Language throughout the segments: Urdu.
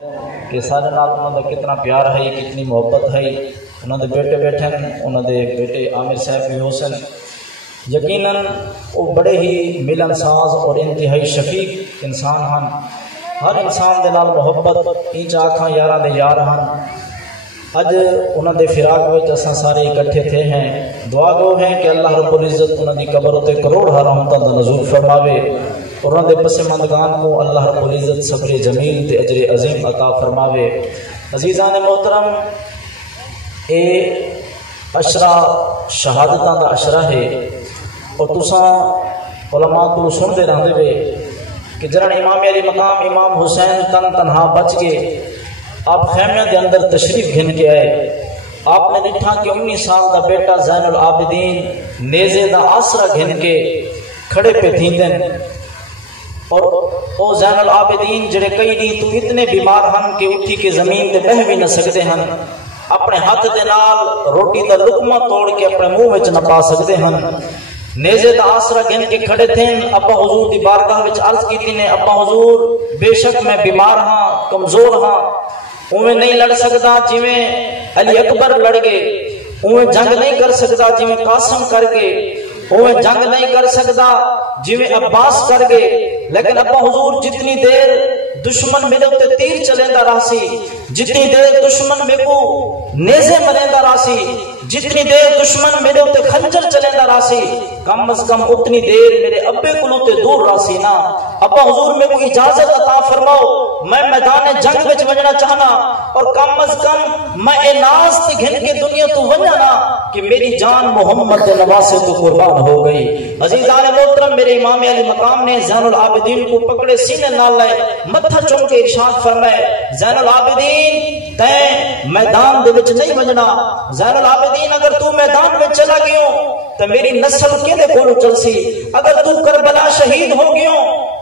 کہ سارے نال انہوں دا کتنا پیار ہے، کتنی محبت ہے۔ انہوں دے بیٹے بیٹھے ہیں، انہوں دے بیٹے عامر صاحب بھی حسن، یقیناً وہ بڑے ہی ملن ساز اور انتہائی شفیق انسان ہیں۔ ہر انسان دے نال محبت انچ آکھاں یاراں دے یار ہیں۔ اج انہوں دے فراق وچ اساں سارے اکٹھے تھے ہیں، دعا گو ہیں کہ اللہ رب العزت انہوں دی قبر تے کروڑ رحمتاں دا نزول فرماوے، اور انہوں دے پسماندگان کو اللہ رب العزت صبر جمیل تے اجر عظیم عطا فرماوے۔ عزیزان محترم، اے عشرہ شہادتاں دا عشرہ ہے، اور تساں علماء کو سنتے رہندے وے کہ جرن امام علی مقام امام حسین تن تنہا بچ گئے، آپ خیمے دے اندر تشریف گھن کے آئے۔ آپ نے دیکھا کہ 19 سال دا بیٹا زین العابدین نیزے دا آسرا گھن کے کھڑے پہ تھیندن، اور او زین العابدین جڑے کئی دی تو اتنے بیمار ہن کہ اٹھی کے زمین تے بہ بھی نہ سکتے ہن، اپنے ہاتھ دے نال روٹی دا لقمہ توڑ کے اپنے منہ وچ نہ پا سکتے ہن، نیزے دا آسرا گھن کے کھڑے تھے۔ ابا حضور دی بارگاہ وچ عرض کیتی نے، ابا حضور بے شک میں بیمار ہاں، کمزور ہاں، اویں نہیں لڑ سکتا جویں علی اکبر لڑ گئے، اویں جنگ نہیں کر سکتا جویں قاسم کر گئے، اویں جنگ نہیں کر سکتا جویں عباس کر گئے، لیکن ابا حضور جتنی دیر دشمن میرے تے تیر چلیندہ راسی، جتنی دیر دشمن میرے کو نیزے مریندہ راسی، جتنی دیر دشمن میرے تے خنجر چلیندہ راسی، کم از کم اتنی دیر میرے ابے کلو تے دور راسی نا۔ ابا حضور میں کو اجازت عطا فرماؤ، میں میدان جنگ وچ وجنا چاہنا، اور کم از کم میں اے ناز تے گھن کے دنیا تو وجنا کہ میری جان محمد کے نواسے تو قربان ہو گئی۔ عزیزان محترم، میرے امام علی مقام نے زین العابدین کو پکڑے سینے نال لائے، متھا چوم کے ارشاد فرمائے، زین العابدین تے میدان دے وچ نہیں وجنا، زین العابدین اگر تو میدان میں چلا گیوں تو میری نسل کیدے کولو چلسی، اگر تو کربلا شہید ہو گیوں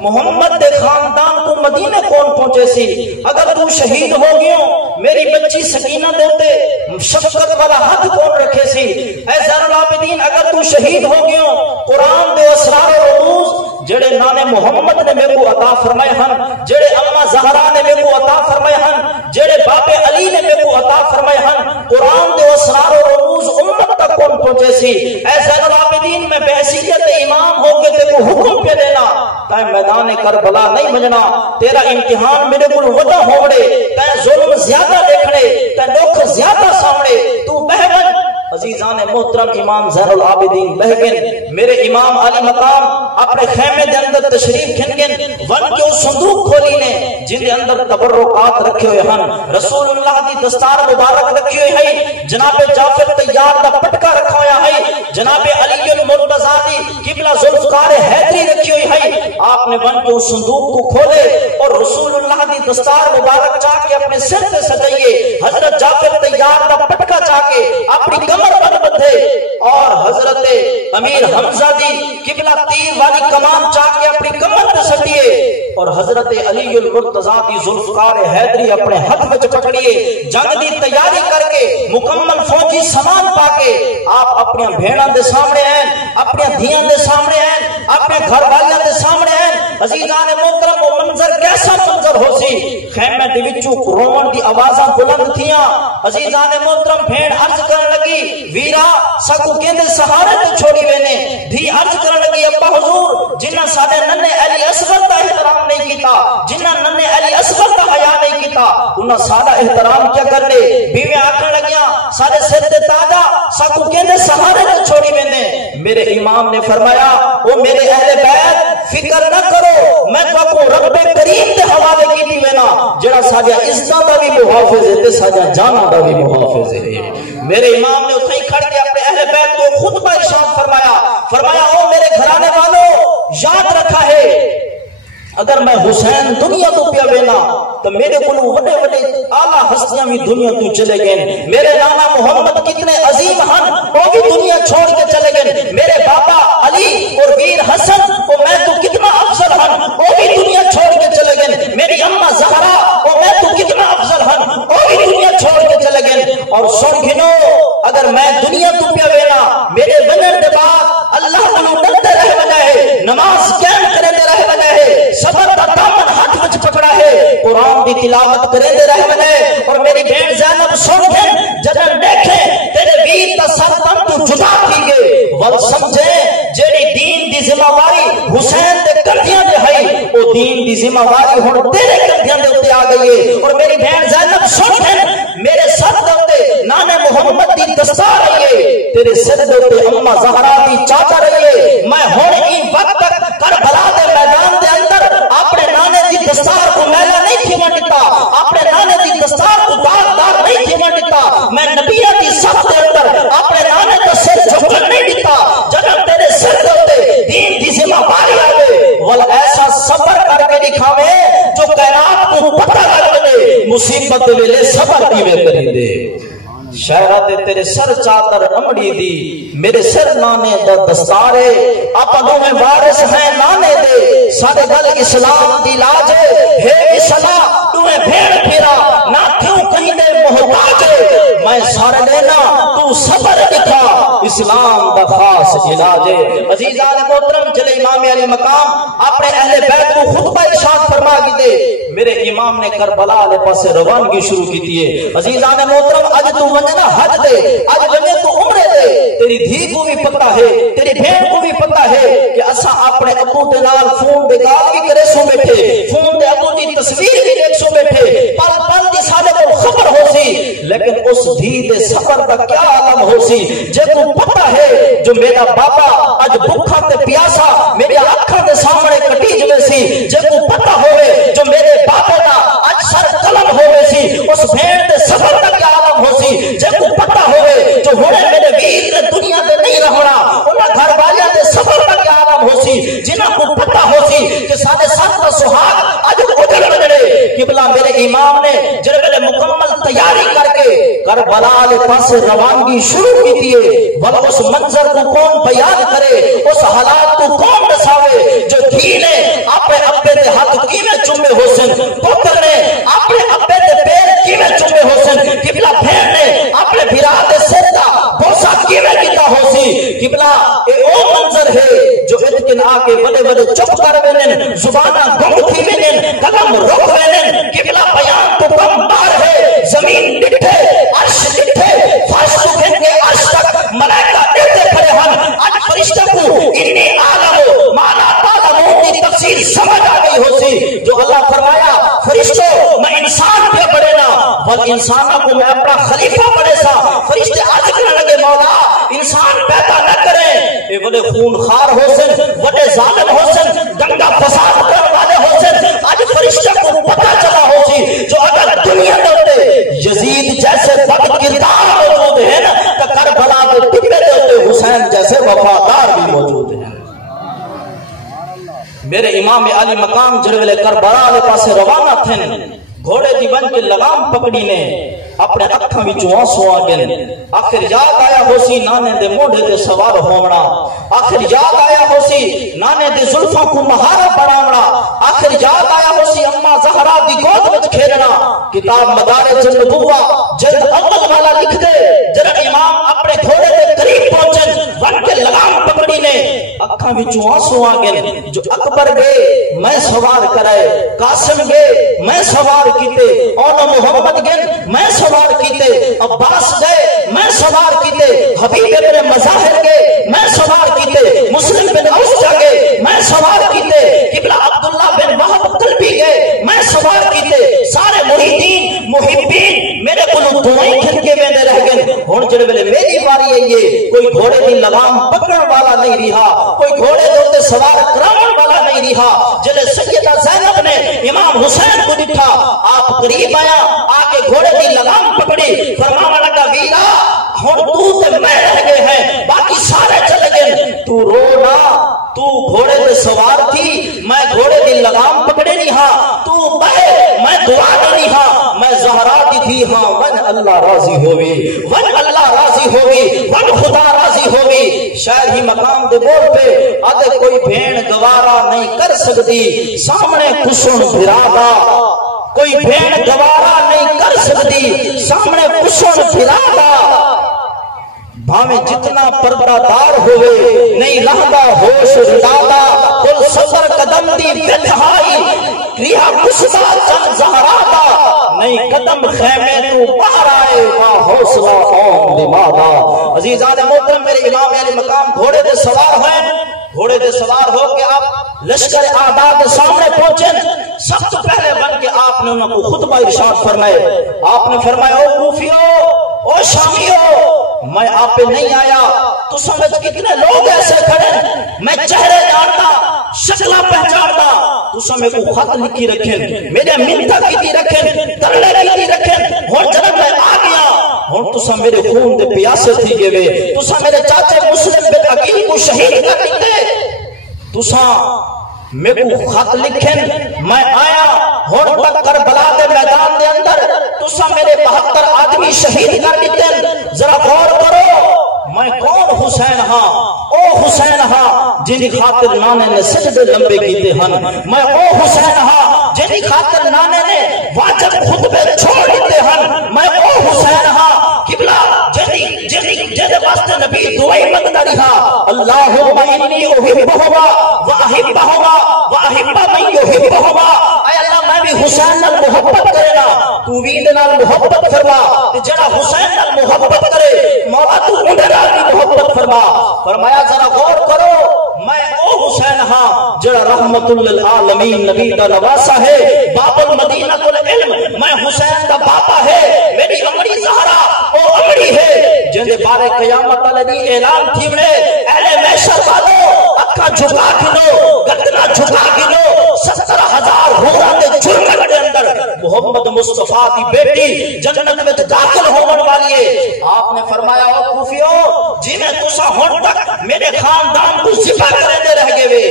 محمد دے خاندان کو مدینے کون پہنچے سی، اگر تو شہید ہو گیوں میری بچی سکینہ دیتے شفقت والا ہاتھ کون رکھے سی۔ اے زین العابدین اگر تو شہید ہو گیوں قرآن دے اسرار و رموز جڑے نانے محمد نے میرے کو عطا فرمائے ہن، جڑے اما زہرا نے میرے کو عطا فرمائے ہن، جڑے باپ علی نے میرے کو عطا فرمائے ہن، قرآن دے اسرار و رموز امت تک کون پہنچے سی۔ اے زین العابدین میں بحیثیت امام ہو کے تے کو حکم پہ دینا، تائیں میدان کربلا نہیں بجنا، تیرا امتحان میرے کو ودا ہوڑے، تائیں ظلم زیادہ دیکھنے، تائیں دکھ زیادہ سامنے، تو بہن۔ عزیزان محترم، امام زین العابدین بہگن، میرے امام علی مقام اپنے خیمے دے اندر تشریف کھنگن، ون کے اس صندوق کھولی نے جن دے اندر تبرکات رکھے ہوئے ہن، رسول اللہ دی دستار مبارک رکھی ہوئی ہے، جناب جعفر طیار دا پٹکا رکھا ہوا ہے، جناب علی المرتضیٰ دی قبلہ ذوالفقار حیدری رکھی ہوئی ہے۔ آپ نے ون کے اس صندوق کو کھولے اور رسول اللہ دی دستار مبارک چاہ کے اپنے سر پہ سجائیے، حضرت جعفر طیار دا پٹکا چاہ کے اپنی کمر پر بدھے، اور حضرت امیر حمزہ دی قبلہ تیر والی کمان چاہ کے اپنی کمر پہ سٹیے، اور حضرت علی المرتضیٰ دی ذوالفقار حیدری اپنے ہاتھ وچ پکڑیے، جنگ دی تیاری کر کے مکمل فوجی سامان پا کے آپ اپنی بھیڑاں دے سامنے ہیں، اپنی دھیاں دے سامنے ہیں، اپنے گھر والیاں دے سامنے ہیں۔ عزیزان محترم، وہ منظر کیسا منظر ہو سی، خیمے دے وچوں رومن دی آوازاں بلند تھیاں۔ عزیزان محترم، بھیڑ عرض کرن لگی، ویرا سکو کیندے سہارے تے چھوڑی وینے، دھی عرض کرن لگی، ابا حضور جنہاں ساڈے ننے علی اصغر دا احترام نہیں کیتا، جنہاں ننے علی اصغر دا حیا نہیں کیتا، انہاں ساڈا احترام کیا کرنے۔ بیوی آکھن لگیاں، ساڈے سر تے تاجا سکو کیندے سہارے تے چھوڑی وینے۔ میرے امام نے فرمایا، او میرے اہل بیت فکر نہ کرو، میں تو کو رب کریم دے حوالے کیتی وینا، جڑا ساڈا عزتاں دا بھی محافظ ہے تے ساڈا جاناں دا بھی محافظ ہے۔ میرے امام نے اتھے ہی کھڑ کے اپنے اہل بیت کو خطبہ ارشاد فرمایا، او میرے گھرانے والوں یاد رکھا ہے، اگر میں حسین دنیا تو پیا وینا تو میرے کو وڈے وڈے اعلیٰ ہستیاں بھی دنیا تو چلے گئے، میرے نانا محمد کتنے عظیم ہن وہ بھی دنیا چھوڑ کے چلے گئے، میرے بابا علی اور ویر حسن وہ میں تو کتنا افضل ہن وہ بھی دنیا چھوڑ کے چلے گئے، میری اماں زہرا وہ میں تو کتنا افضل ہن وہ بھی دنیا چھوڑ کے چلے گئے۔ اور سن گھنو، اگر میں دنیا تو پیا وینا میرے ونن دے بعد اللہ کو ڈرتے رہ وجہ ہے، نماز قائم کرے رہ وجہ ہے، صبر دا دامن ہاتھ وچ پکڑا ہے، قرآن قرآن دی تلاوت کرے دے رہے منے اور میری بہن زینب سن دے جدن دیکھے تیرے ویر تا سر تن تو جدا کی گئے ول سمجھے جیڑی دین دی ذمہ واری حسین دے کندھیاں دے ہئی او دین دی ذمہ واری ہن تیرے کندھیاں دے اوتے آ گئی ہے اور میری بہن زینب سن دے میرے سر دے اوتے نانے محمد دی دستار رہی ہے تیرے سر دے اوتے اماں زہرا دی چادر رہی ہے میں ہن ای وقت تک کربلا دے میدان دے اندر اپنے نانے دی دستار کو میلا نہیں کھیون دیتا اپنے نانے دی دستار کو داغدار نہیں کھیون دیتا میں نبیہ دی صف دے اندر اپنے نانے دا سر جھکن نہیں دیتا جب تیرے سر دے اوتے دین دی ذمہ واری آوے ول ایسا صبر کر کے دکھاوے جو کائنات کو پتہ لگ دے مصیبت ویلے صبر کیویں کریندے شہرت تیرے سر چادر امڑی دی میرے سر نانے دا دستار ہے آپ دونوں وارث ہیں نانے دے سارے گل اسلام دی لاج ہے اسلام تمہیں بھیڑ پھیرا نہ کیوں کہیں دے محتاج میں سارے لینا تو صبر دکھا اسلام دا خاص علاج ہے عزیزان محترم جلے امام علی مقام اپنے اہل بیت کو خطبہ ارشاد فرما کی دے میرے امام نے کربلا والے پاسے روانگی شروع کی تھی عزیزان محترم اج تو ونجنا حج دے اج ونجے تو عمرے دے تیری دھی کو بھی پتہ ہے تیری بہن کو بھی پتہ ہے کہ اسا اپنے ابو دے نال فون دے گال بھی کرے سو بیٹھے فون دے ابو دی تصویر بھی دیکھ سو بیٹھے پل پل دی سارے کو خبر ہو سی لیکن اس دھی دے صبر دا کیا عالم ہو سی جے کو پتہ ہے جو میرا بابا اج بھوکا تے پیاسا میری آنکھاں دے سامنے کٹی جوے سی جے کو پتہ ہوئے جو میرے بابے دا اج سر قلم ہوئے سی اس بھین دے صبر دا کیا عالم ہو سی جے کو پتہ ہوئے جو ہونے میرے ویر دے دنیا دے نہیں رہنا انہاں گھر والے دے صبر دا کیا عالم ہو سی جنہاں کو پتہ ہو سی کہ سارے ساتھ دا سہاگ اج اجڑ وجڑے قبلہ میرے امام نے جڑے ویلے مکمل تیاری کر کے کربلا دے پاسے روانگی شروع کی تھی ول اس منظر کو کون بیان کرے اس حالات کو کون دساوے جو دھی نے اپنے ابے دے ہاتھ کیویں چومے ہوسن پتر نے اپنے ابے دے پیر کیویں چومے ہوسن قبلہ بہن نے اپنے بھرا دے سر دا بوسا کیویں کیتا ہوسی قبلہ اے او منظر ہے جو اتکن آ کے بڑے بڑے چپ کر وینن زباناں گم تھی وینن قلم رک وینن قبلہ بیان تو کم بار ہے زمین ڈٹھے عرش ڈٹھے فرش تو گھن کے عرش تک ملائکہ ڈٹھے کھڑے ہن اج فرشتہ کو انی عالم مالا تعلمون کی تفسیر سمجھ آ گئی ہو سی جو اللہ فرمایا فرشتوں میں انسان پہ بڑے نا ول انسانوں کو میں اپنا خلیفہ بڑے سا فرشتے آج کرنے لگے مولا انسان پیدا نہ کرے اے بڑے خون خار ہو سن بڑے ظالم ہو سن دنگا فساد کرنے والے ہو سن آج فرشتے کو پتہ چلا ہو سی جو اگر دنیا میں یزید جیسے بد کردار موجود ہے نا تو کربلا کے ٹکڑے دے حسین جیسے وفادار بھی موجود ہیں میرے امام علی مقام جڑوے کربلا دے پاسے روانہ تھے گھوڑے دی بن کے لگام پکڑی نے اپنے اکھاں وچوں آنسو آ گئے آخر یاد آیا ہو سی نانے دے موڈے تے سوار ہوونا آخر یاد آیا ہو سی نانے دے زلفاں کو مہارا بناونا آخر یاد آیا ہو سی اماں زہرا دی گود وچ کھیلنا کتاب مدارج النبوہ جلد اول والا لکھ دے جڑا امام اپنے گھوڑے دے قریب پہنچن بن کے لگام پکڑی نے اکھاں وچوں آنسو آ گئے جو اکبر گئے میں سوار کرائے قاسم گئے میں سوار کیتے اونا محمد گن میں سوار کیتے عباس گئے میں سوار کیتے حبیب ابن مظاہر گئے میں سوار کیتے مسلم بن اوس گئے میں سوار کیتے قبلہ عبداللہ بن وہب قلبی گئے میں سوار کیتے سارے مریدین محبین میرے کو دعائیں کھل کے ویندے رہ گئے ہن جڑے ویلے میری باری ہے یہ کوئی گھوڑے دی لگام پکڑن والا نہیں رہا کوئی گھوڑے دے اوتے سوار کراون والا نہیں رہا جلے سیدہ زینب نے امام حسین کو دکھا آپ قریب آیا آکے گھوڑے دی لگام پکڑی فرمانا لگا ویلا ہن تو تے میں رہ گئے ہیں باقی سارے چلے گئے تو رو نہ تو گھوڑے دے سوار تھی میں گھوڑے دی لگام پکڑے نہیں ہاں تو بہے میں دعا نہیں ہاں میں زہرا دی تھی ہاں ون اللہ راضی ہوئی ون اللہ راضی ہوئی ون خدا راضی ہوئی شاید ہی مقام دے بول پہ آدھے کوئی بھین گوارا نہیں کر سکتی سامنے کسن بھرادا کوئی بھین گوارا نہیں کر سکتی سامنے کسن بھرادا بھاویں جتنا پردہ دار ہوئے نہیں رہدا ہوش ردادا کل سفر قدم دی بتہائی ریا گسدا چند زہرا دا نہیں قدم خیمے تو باہر آئے واہ حوصلہ قوم لمادا۔ عزیزان محترم میرے امام علی مقام گھوڑے دے سوار ہیں، گھوڑے دے سوار ہو کے آپ لشکر اعداء کے سامنے پہنچے، سب سے پہلے بن کے آپ نے انہوں کو خطبہ ارشاد فرمائے۔ آپ نے فرمایا او کوفیو او شامیو، میں آپ پہ نہیں آیا تو سمجھ کتنے لوگ ایسے کھڑے، میں چہرے جانتا شکلہ پہچانتا، تو سمجھ کو خط لکھی رکھیں، میرے منتہ کی رکھیں، ترلے کی رکھیں، اور جب میں آ گیا اور تسا میرے خون دے پیاسے تھی گئے وے، تسا میرے چاچے مسلم بن عقیل کو شہید کر دیتے، تسا میں کو خط لکھیں، میں آیا اور تک کربلا دے میدان دے اندر تسا میرے 72 آدمی شہید کر دیتے۔ ذرا غور کرو میں کون حسین ہاں، او حسین ہاں جنہی خاطر نانے نے سجدے لمبے کیتے ہن، میں او حسین ہاں جنہی خاطر نانے نے واجب خطبے چھوڑ دیتے ہن، میں او حسین ہاں قبلہ جنہی واسطے نبی دعائی مدد رہا اللہم انی احبہما واحبہما واحب من یحبہما، اے اللہ میں بھی حسین نال محبت کرنا، تو بھی نال محبت فرما، جڑا حسین نال محبت کرے مولا تو اندر نال محبت فرما۔ فرمایا ذرا غور کرو میں او حسین ہاں جڑا رحمت للعالمین نبی دا نواسا ہے، باب المدینہ العلم، میں حسین دا باپا ہے، میری امڑی زہرا او امڑی ہے جن دے بارے قیامت علی دی اعلان تھی وے، اہل محشر والو اکھا جھکا گنو گردنا جھکا گنو 70,000 حوراں دے جرمن دے اندر محمد مصطفیٰ دی بیٹی جنت وچ داخل ہون والی ہے۔ آپ نے فرمایا او کوفیو جنہیں تسا ہن تک میرے خاندان کو ذبح کرتے رہ گئے وے،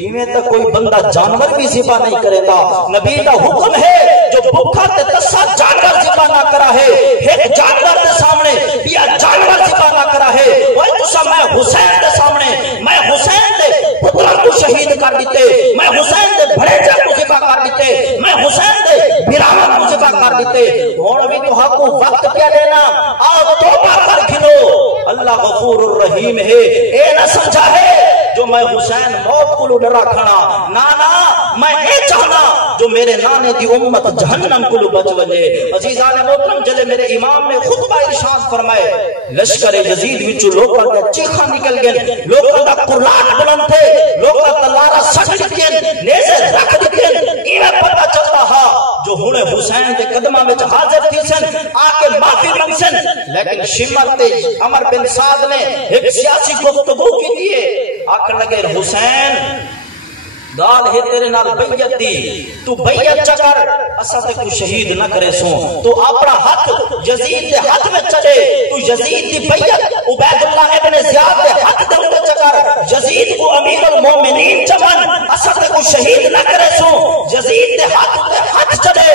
ایویں تے کوئی بندہ جانور بھی ذبح نہیں کرے گا، نبی دا حکم ہے جو بھوکا تے تسا جانور ذبح نہ کرا ہے، ایک جانور دے سامنے یا جانور ذبح نہ کرا ہے، وہ تسا میں حسین دے سامنے میں حسین دے پتروں کو شہید کر دیتے، میں حسین دے بھڑیجے کو ذبح کر دیتے، میں حسین دے براہمن کو ذبح کر دیتے، ہن بھی تو حق کو وقت کیا دینا، آؤ توبہ کر گھنو، اللہ غفور الرحیم ہے، اے نہ سمجھا ہے جو میں حسین موت کو ڈرا کھڑا، نانا میں اے چاہنا جو میرے نانے دی امت جہنم کو بچ وجے۔ عزیزان محترم جلے میرے امام نے خطبہ ارشاد فرمائے، لشکر یزید وچوں لوکاں دا چیخاں نکل گئے، لوکاں دا قرلات بلند تھے، لوکاں تلوارا سٹ دتیں، نیزے رکھ دتیں، ایویں پتہ چلتا ہا جو ہنے حسین دے قدماں وچ حاضر تھی سن آ کے معافی منگ سن، لیکن شمر تے عمر بن سعد نے ایک سیاسی گفتگو کی دیے، آکھن لگے حسین گال ہے تیرے نال بیعت دی، تو بیعت چکر اسا تے کوئی شہید نہ کرے سوں، تو اپنا ہاتھ یزید دے ہاتھ میں چڑے، تو یزید دی بیعت عبید اللہ ابن زیاد دے ہاتھ دے اوپر چکر، یزید کو امیر المومنین چمن اسا تے کوئی شہید نہ کرے سوں، یزید دے ہاتھ چڑے۔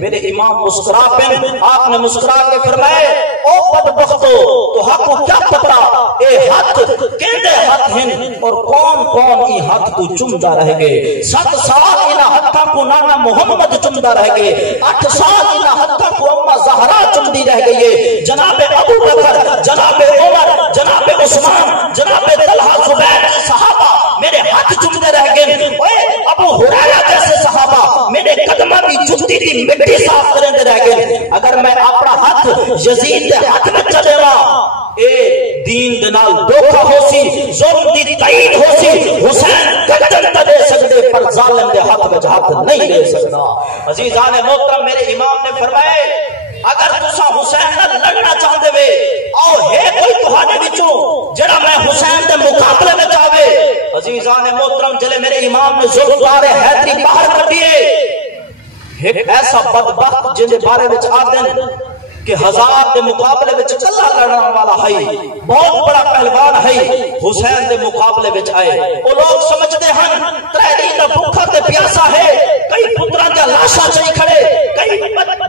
میرے امام مسکرا پن آپ نے مسکرا کے فرمائے او بدبختو تو حق کو کیا پتا اے ہاتھ کیندے ہاتھ ہیں اور کون کون ای ہاتھ کو چمدا رہ گئے، 7 سال انہاں ہاتھاں کو نانا محمد چمدا رہ گئے، 8 سال انہاں ہاتھاں کو اما زہرا چمدی رہ گئی ہے، جناب ابو بکر، جناب عمر، جناب عثمان، جناب طلحہ زبیر صحابہ میرے ہاتھ چمدے رہ گئے، اوے ابو ہریرہ جیسے صحابہ میرے قدماں دی جُتی دی مٹی صاف کرندے رہ گئے۔ اگر میں اپنا ہاتھ یزید دے ہاتھ میں چلے وا اے دین دے نال دھوکا ہو سی، ظلم دی تائید ہو سی، حسین گردن تے دے سکدے پر ظالم دے ہاتھ وچ ہاتھ نہیں دے سکدا۔ عزیزان محترم میرے امام نے فرمائے اگر تساں حسین نال لڑنا چاہندے وے او ہے کوئی تہاڈے وچوں جڑا میں حسین دے مقابلے وچ آوے، عزیزان محترم جلے میرے امام نے ذوالفقار حیدری باہر کر دیے، ایک ایسا بدبخت جن دے بارے وچ آدن کہ 1000 دے مقابلے وچ کلا لڑن والا ہے، بہت بڑا پہلوان ہے، حسین دے مقابلے وچ آئے، وہ لوگ سمجھتے ہیں 3 دن دا بھوکا تے پیاسا ہے، کئی پتراں دے لاشاں چاہی کھڑے، کئی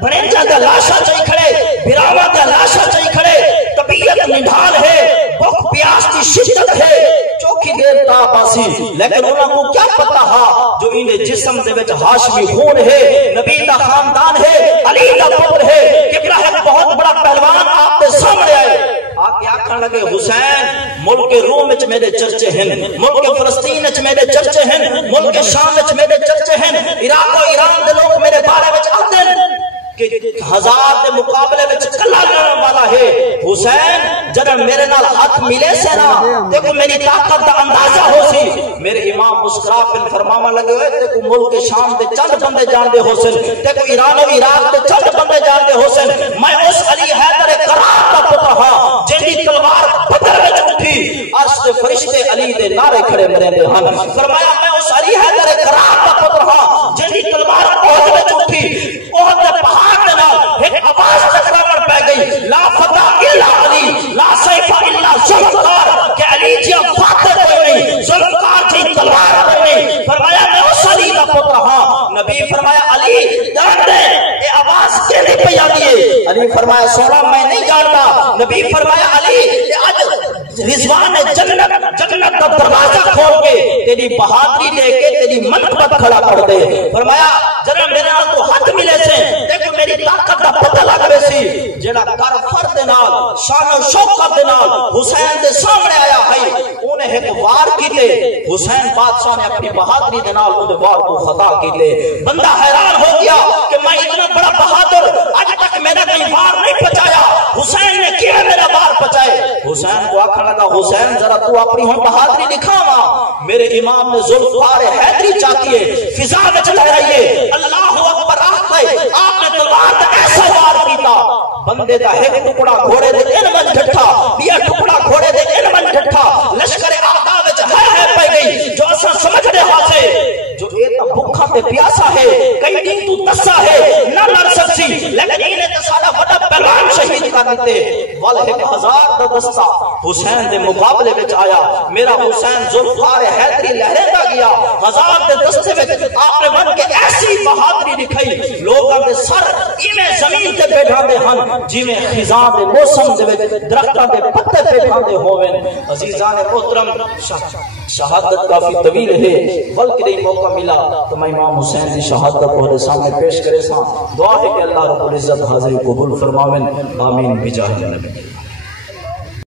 بھڑیجاں دے لاشاں چاہی کھڑے، براواں دے لاشاں چاہی کھڑے، طبیعت نڈھال ہے، بھوک پیاس دی شدت ہے، چوکھی دیر تاپ آسی، لیکن انہاں کو کیا پتا ہا جو انہیں جسم دے وچ ہاشمی خون ہے، نبی دا خاندان ہے، علی دا پتر ہے، قبلہ ہے بہت بڑا پہلوان آپ کے سامنے آئے، آکے آکھن لگے حسین ملک روم وچ میرے چرچے ہیں، ملک فلسطین وچ میرے چرچے ہیں، ملک شام وچ میرے چرچے ہیں، عراق و ایران دے لوگ میرے بارے وچ آتے ہیں کہ ہزار دے مقابلے وچ کلا لڑن والا ہے حسین جب میرے نال ہاتھ ملے سے نا دیکھو میری طاقت دا اندازہ ہو سی میرے امام مسکرا پن فرماوا لگے ہوئے دیکھو ملک شام دے چند بندے جان دے حسین دیکھو ایران و عراق دے چند بندے جان دے حسین میں اس علی حیدر کرار دا پتر ہاں جیدی تلوار بدر وچ اٹھی عرش دے فرشتے علی دے نعرے کھڑے مرے دے ہن فرمایا میں اس علی حیدر کرار دا پتر ہاں جیدی تلوار احد وچ اٹھی احد دے پہاڑ دے نال ایک آواز ٹکراون پے گئی لا فتح الا علی لا سیف الا ذوالفقار کہ علی جی فاتح کوئی نہیں ذوالفقار جی تلوار کوئی نہیں فرمایا میں اس علی دا پتر ہاں نبی فرمایا علی ڈر دے یہ آواز کیڑی پئی آندی ہے علی فرمایا سونا میں نہیں جانتا نبی فرمایا علی اج رضوان جنت کا دروازہ کھول کے تیری بہادری دے کے تیری منقبت کھڑا کر دے فرمایا ذرا میرے نال تو ہاتھ ملے سے دیکھو میری طاقت دا پتہ لگ رہی سی جڑا کر فرد دے نال شان و شوکت دے نال حسین دے سامنے آیا ہے انہیں ایک وار کیتے حسین بادشاہ نے اپنی بہادری دے نال اون وار کو خطا کیتے بندہ حیران ہو گیا کہ میں اتنا بڑا بہادر اج تک میرا کوئی وار نہیں بچایا حسین نے کیا میرا وار بچائے حسین کو آکھنے لگا حسین ذرا تو اپنی ہن بہادری دکھاوا میرے امام نے ذوالفقار حیدری چاہتی ہے فضا وچ لہرائیے اللہ اکبر آخے آپ نے تلوار تے ایسا وار کیتا بندے دا ایک ٹکڑا گھوڑے دے ان من ڈٹھا بیا ٹکڑا گھوڑے دے ان من ڈٹھا لشکر آقا وچ ہے پے گئی جو اساں سمجھ دے ہاسے جو اے تا بھکھا تے پیاسا ہے کئی دن تو تسا ہے نہ لڑ سکسی لیکن انہیں تے ساڈا بڑا پیغام شہید کر دتے ول 1000 دا دستہ حسین دے مقابلے وچ آیا میرا حسین ذوالفقار حیدری لہرتا گیا 1000 دے دستے وچ آپ نے بن کے ایسی بہادری دکھائی لوگاں دے سر ایویں زمین تے بیٹھاندے ہن جویں خزاں دے موسم دے وچ درختاں دے پتے بیٹھاندے ہوویں عزیزان محترم شہادت کافی طویل ہے بلکہ نہیں موقع ملا تو میں امام حسین کی شہادت کو سامنے پیش کرے سا دعا ہے کہ اللہ رب العزت حاضری قبول فرماویں آمین بجاہ نبی